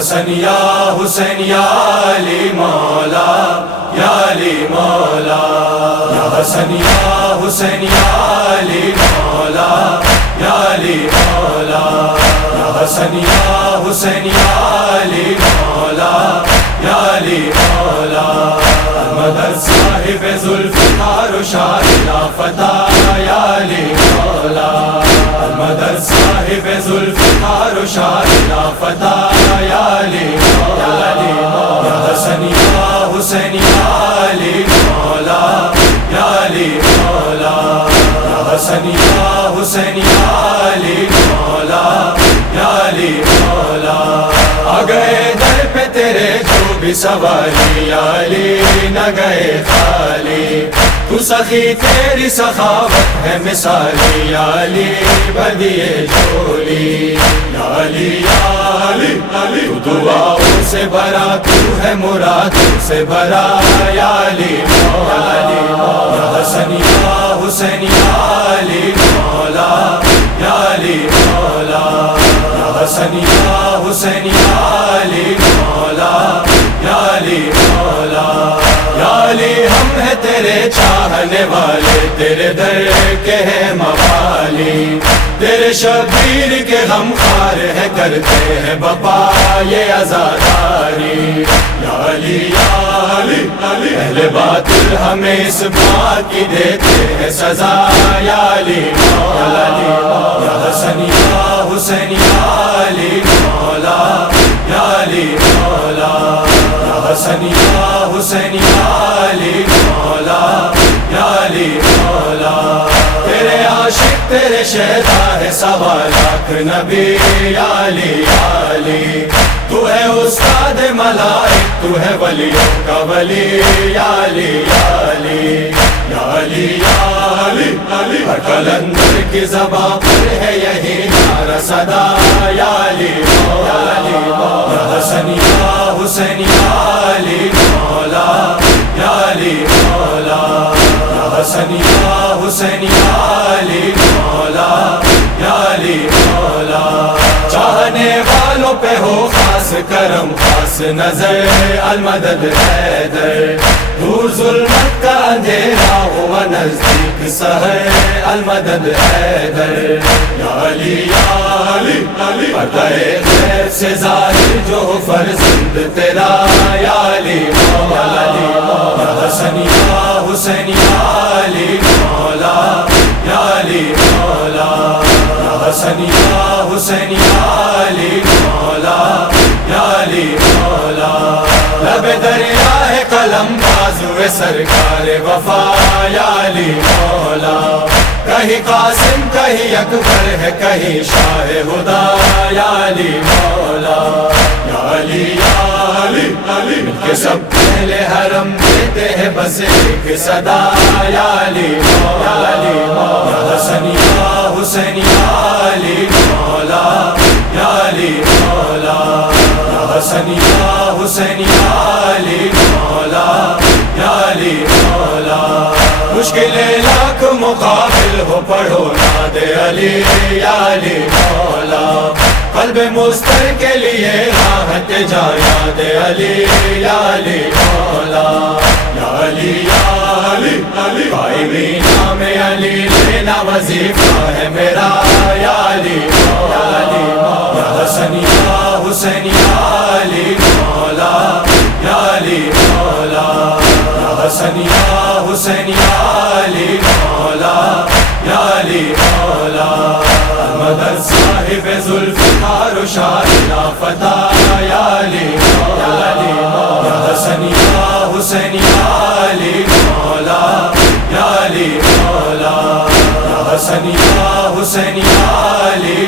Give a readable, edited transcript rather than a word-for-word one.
حسن یا حسین یا علی مولا یا علی مولا یا حسن یا حسین یا علی مولا یا علی مولا یا حسن یا حسین یا علی مولا یا علی مولا المدد صاحب ذلفقار و شاہ لافتی یا علی مولا المدد صاحب ذلفقار و شاہ لافتی یا علی مولا یا حسن یا حسین یا علی مولا یا علی مولا یا حسن یا حسین یا علی مولا یا علی مولا آگئے در پہ تیرے جو بھی سوالی یا علی نہ گئے خالی تو سخی تیری سخاوت ہے مثالی یا علی بھردیئے جھولی یا علی یا علی تو دعاووں سے بھرا تو ہے مرادوں سے بھرا یا علی مولا یا حسن یا حسین یا علی مولا یا علی مولا یا حسن یا حسین یا علی مولا یا علی مولا یا علی ہم ہیں تیرے چاہنے والے تیرے در کے ہیں موالی تیرے شبیر کے غم خوار ہے کرتے ہیں بپا یہ عزاداری یا علی یا علی اہل باطل ہمیں اس بات کی دیتے ہیں سزا یا علی مولا یا حسن یا حسین یا علی مولا یا علی مولا یا حسن یا حسین یا علی مولا یا علی مولا تیرے عاشق تیرے شہدا ہے سوا لاکھ نبی یا علی یا علی تو ہے استاد ملائک تو ہے ولیوں کا ولی یا علی یا علی یا علی یا علی ہر کلندر کی زبان پر ہے یہی نعرہ صدا یا علی مولا یا حسن یا حسین یا علی مولا یا علی مولا یا حسن یا حسین یا علی مولا یا علی مولا چاہنے والوں پہ ہو خاص کرم خاص نظر المدد حیدر دور ظلمت کا اندھیرا ہوا نزدیک سحر المدد حیدر یا علی یا علی پردہ غیب سے ظاہر جو ہو فرزند تیرا یا علی مولا یا حسن یا حسین یا علی مولا یا علی مولا یا حسن یا حسین یا علی مولا یا علی مولا لب دریا ہے قلم بازو سرکار وفا یا علی مولا کہیں قاسم کہیں اکبر ہے کہیں شاہ خدا یا علی مولا یا علی یا علی مل کے سب پہلے حرم دیتے ہیں بس ایک صدا یا علی مولا یا حسن یا حسین یا علی مولا یا علی مولا یا حسن یا حسین یا علی مولا یا علی مولا مشکل لاکھ مقابل ہو پڑھو ناد علی یا علی مولا قلب مستر کے لیے راحت جا یاد علی یا علی مولا یا علی یا علی قائمی نام علی لینا وظیفہ ہے میرا یا علی مولا یا حسن یا حسین یا علی مولا یا علی مولا یا حسن یا حسین یا علی مولا یا علی مولا المدد صاحب ذلفقار و شاہ لافتی یا علی مولا یا حسن یا حسین یا علی مولا یا علی مولا یا حسن یا حسین یا علی